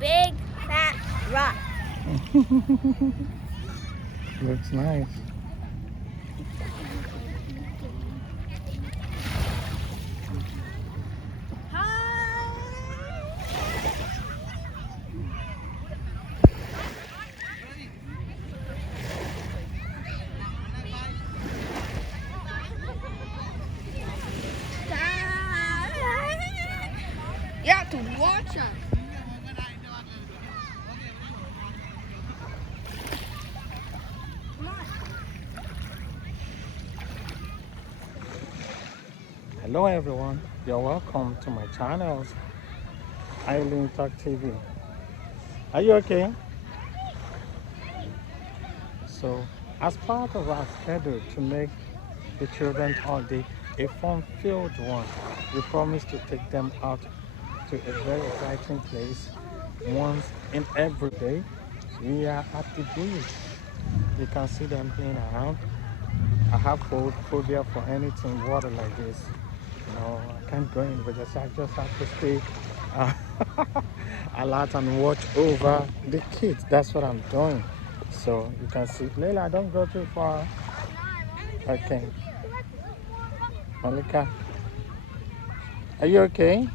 big fat rock. Looks nice. You have to watch us. Hello everyone, you're welcome to my channel, Eileen Talk TV. Are you okay? So, as part of our schedule to make the children's holiday a fun-filled one, we promise to take them out to a very exciting place once in every day. We are at the beach. You can see them playing around. I have phobia for anything water like this. No, I can't go in, but I just have to stay uh, alert and watch over the kids. That's what I'm doing. So you can see, Leila, don't go too far. Okay. Malika, are you okay?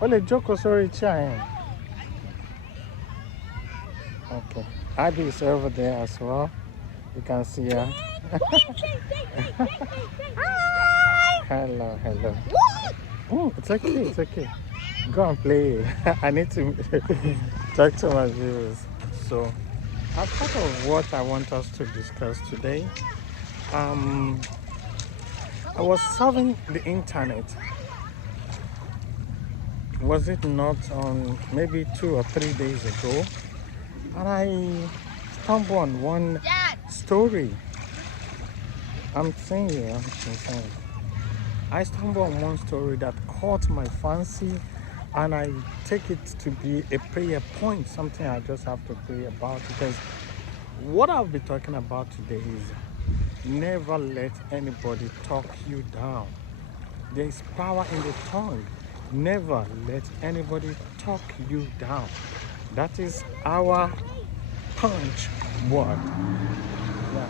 Ole, Joko, sorry, Chai. Okay. Abby is over there as well. You can see her. Hello, hello. Oh, it's okay, it's okay. Go and play. I need to talk to my viewers. So, as part of what I want us to discuss today, I was surfing the internet. Was it not on maybe 2 or 3 days ago? And I stumbled on one story. I'm saying it, I'm saying. I stumbled on one story that caught my fancy, and I take it to be a prayer point, something I just have to pray about, because what I'll be talking about today is never let anybody talk you down. There is power in the tongue. Never let anybody talk you down. That is our punch word. Yeah.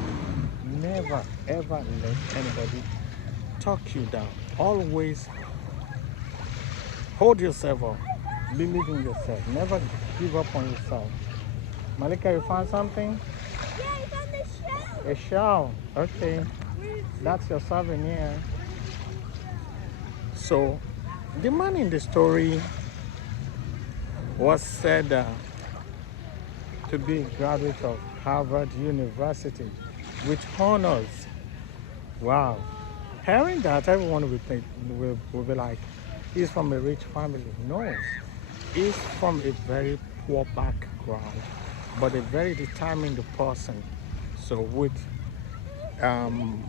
Never ever let anybody talk you down. Always hold yourself up. Believe in yourself. Never give up on yourself. Malika, you found something? Yeah, it's on the A shell. Okay. That's your souvenir. So, the man in the story was said to be a graduate of Harvard University with honors. Wow. Hearing that, everyone will be like, he's from a rich family. No, he's from a very poor background, but a very determined person. So with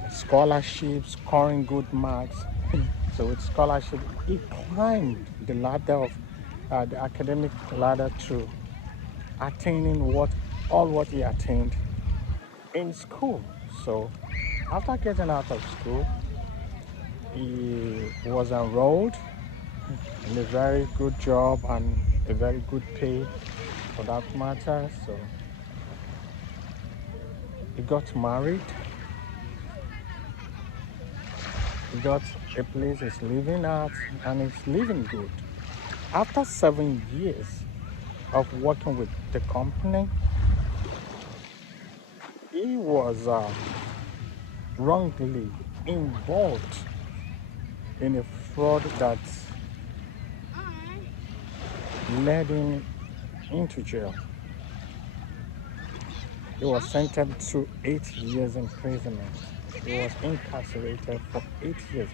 scholarships, scoring good marks, so with scholarship, he climbed the ladder of the academic ladder to attaining all what he attained in school. So after getting out of school, he was enrolled in a very good job and a very good pay for that matter. So he got married. He got a place he's living at, and he's living good. After 7 years of working with the company, he was wrongly involved in a fraud that led him into jail. He was sentenced to 8 years imprisonment. He was incarcerated for 8 years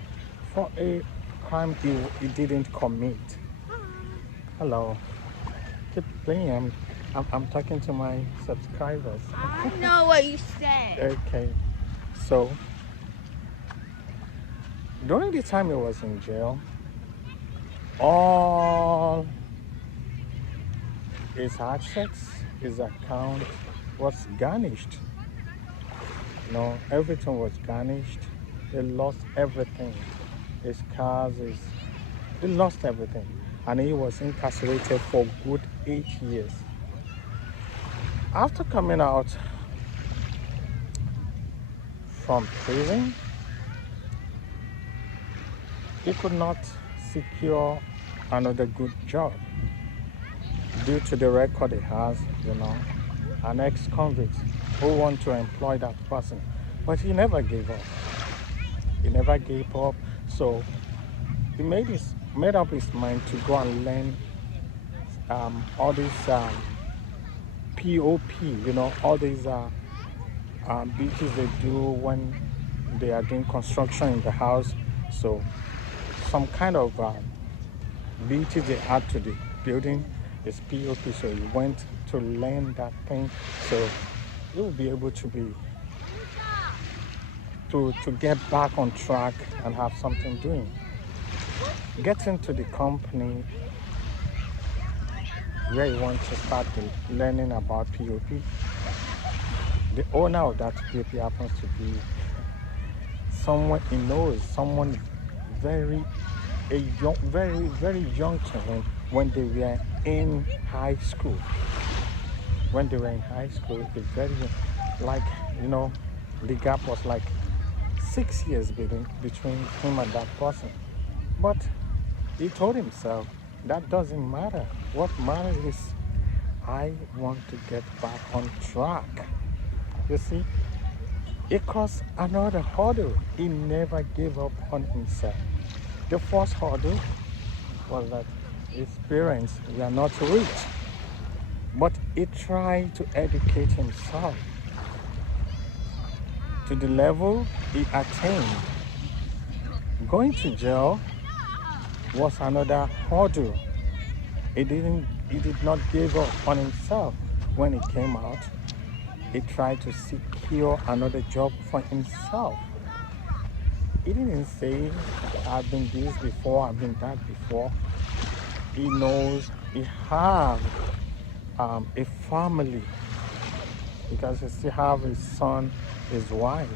for a crime he didn't commit. Hello. Keep playing. I'm talking to my subscribers. I know what you said. Okay. So, during the time he was in jail, all his assets, his account was garnished. No, everything was garnished. He lost everything. His cars, He lost everything. And he was incarcerated for good 8 years. After coming out from prison, he could not secure another good job due to the record he has, an ex-convict who want to employ that person. But he never gave up. He never gave up. So he made up his mind to go and learn all these POP, all these duties they do when they are doing construction in the house. So some kind of duties they add to the building is POP. So he went to learn that thing. So he will be able to get back on track and have something doing. Getting to the company where you want to start learning about POP, the owner of that POP happens to be someone he knows, someone very young to him when they were in high school. When they were in high school, the gap was like 6 years between him and that person. But he told himself, that doesn't matter. What matters is I want to get back on track. You see, it caused another hurdle. He never gave up on himself. The first hurdle was that his parents were not rich, but he tried to educate himself to the level he attained. Going to jail was another hurdle. He did not give up on himself. When he came out, he tried to secure another job for himself. He didn't say, I've been this before, I've been that before. He knows he has a family, because he still have his son, his wife,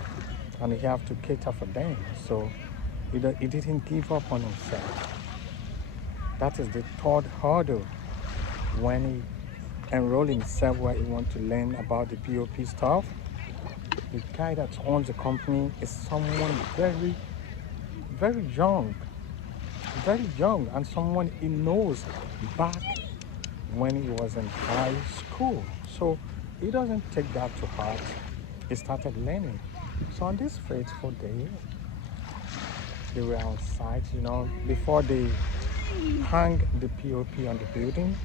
and he have to cater for them. So he didn't give up on himself. That is the third hurdle when he enrolled himself where he want to learn about the POP stuff. The guy that owns the company is someone very young, and someone he knows back when he was in high school. So he doesn't take that to heart. He started learning. So on this fateful day, they were on site, before they hang the POP on the building,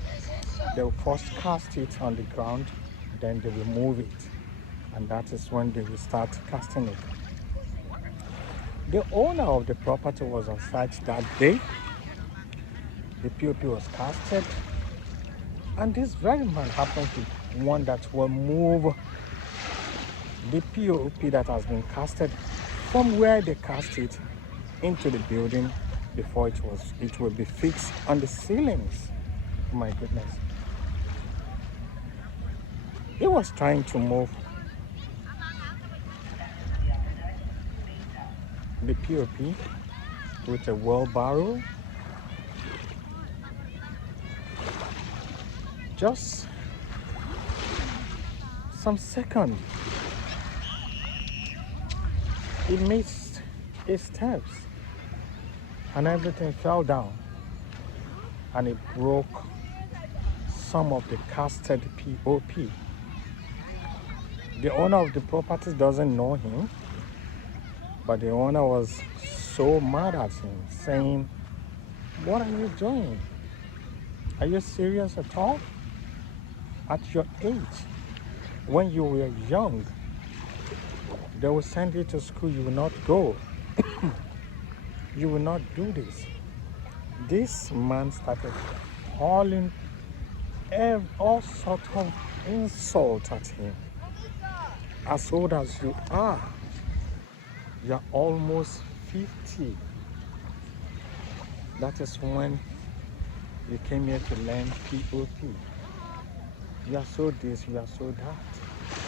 they will first cast it on the ground, then they will move it. And that is when they will start casting it. The owner of the property was on site that day. The POP was casted. And this very man happens to be one that will move the POP that has been casted from where they cast it into the building before it will be fixed on the ceilings. Oh my goodness. He was trying to move the POP with a wheelbarrow. Just some seconds, he missed his steps and everything fell down, and it broke some of the casted POP. The owner of the property doesn't know him, but the owner was so mad at him, saying, "What are you doing? Are you serious at all? At your age, when you were young, they will send you to school, you will not go. You will not do this." This man started hurling all sorts of insult at him. As old as you are almost 50. That is when you came here to learn POP. You are so this, you are so that.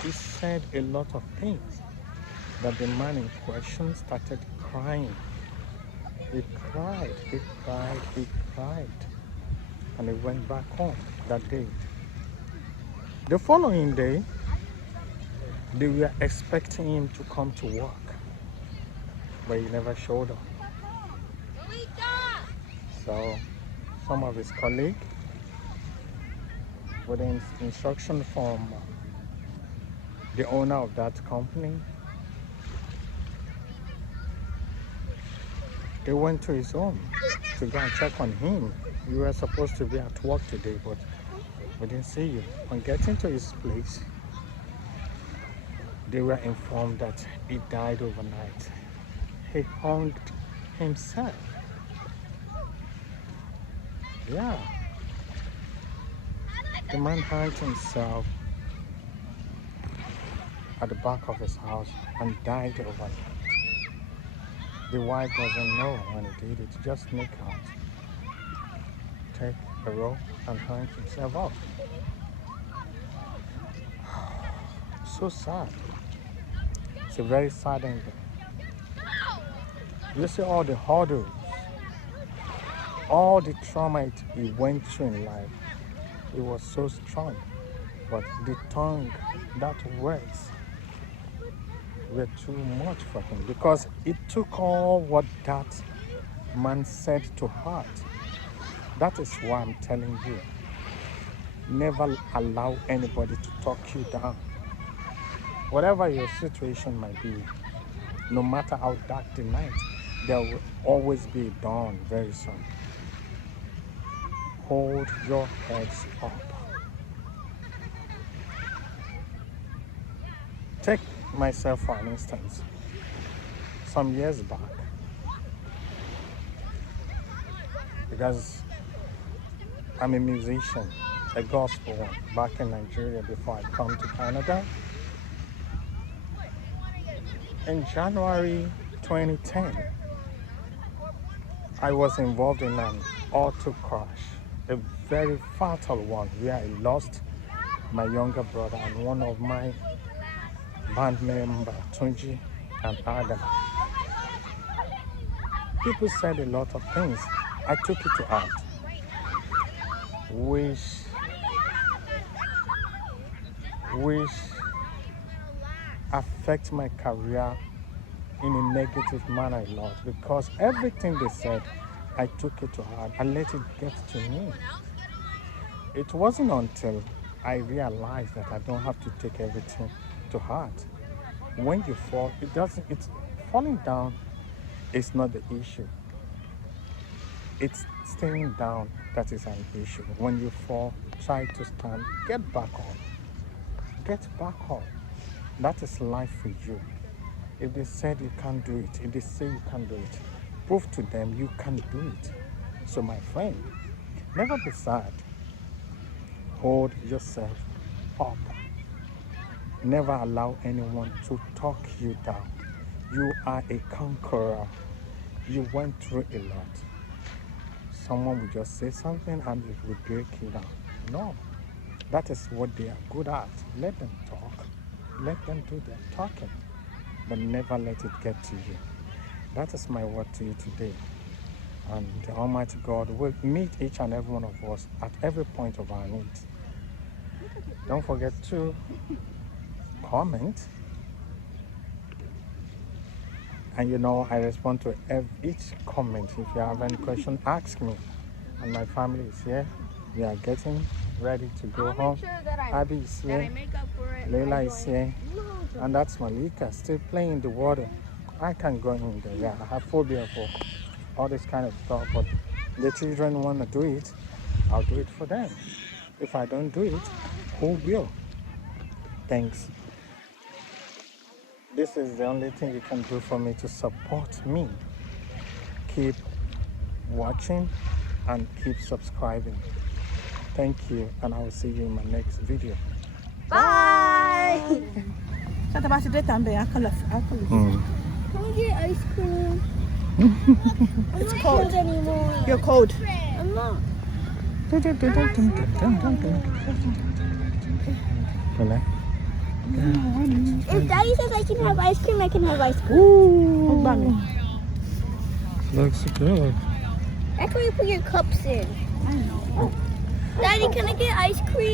He said a lot of things that the man in question started crying. He cried, he cried, he cried. And he went back home that day. The following day, they were expecting him to come to work, but he never showed up. So some of his colleagues, with the instruction from the owner of that company, they went to his home to go and check on him. You were supposed to be at work today, but we didn't see you. On getting to his place, they were informed that he died overnight. He hung himself. Yeah. The man hung himself at the back of his house and died overnight. The wife doesn't know when he did it. Just sneak out, take a rope and hang himself up. So sad. It's a very sad ending. You see all the hurdles, all the trauma he went through in life. He was so strong, but the tongue, that words, were too much for him, because it took all what that man said to heart. That is why I'm telling you, never allow anybody to talk you down. Whatever your situation might be, no matter how dark the night, there will always be dawn very soon. Hold your heads up. Take myself for an instance. Some years back, because I'm a musician, a gospel one, back in Nigeria before I come to Canada. In January 2010, I was involved in an auto crash, a very fatal one, where I lost my younger brother and one of my band members, Tunji and Adam. People said a lot of things. I took it to heart, which affect my career in a negative manner a lot, because everything they said, I took it to heart. I let it get to me. It wasn't until I realized that I don't have to take everything to heart. When you fall, it's falling down is not the issue. It's staying down that is an issue. When you fall, try to stand, get back up. Get back up. That is life for you. If they said you can't do it, if they say you can't do it, prove to them you can do it. So my friend, never be sad. Hold yourself up. Never allow anyone to talk you down. You are a conqueror. You went through a lot. Someone will just say something and it will break you down. No, that is what they are good at. Let them talk. Let them do their talking. But never let it get to you. That is my word to you today. And the Almighty God will meet each and every one of us at every point of our needs. Don't forget to comment. And I respond to each comment. If you have any question, ask me. And my family is here. We are getting ready to go home. Abby is here. Leila is here. And that's Malika, still playing in the water. I can't go in there. Yeah, I have phobia for all this kind of stuff. But the children want to do it, I'll do it for them. If I don't do it, who will? Thanks. This is the only thing you can do for me to support me. Keep watching and keep subscribing. Thank you, and I will see you in my next video. Bye! Can we get ice cream? It's I'm not cold. anymore. You're cold. I'm not. If Daddy says I can have ice cream, I can have ice cream. Ooh. Looks good. That's where you put your cups in. I know. Daddy, can I get ice cream?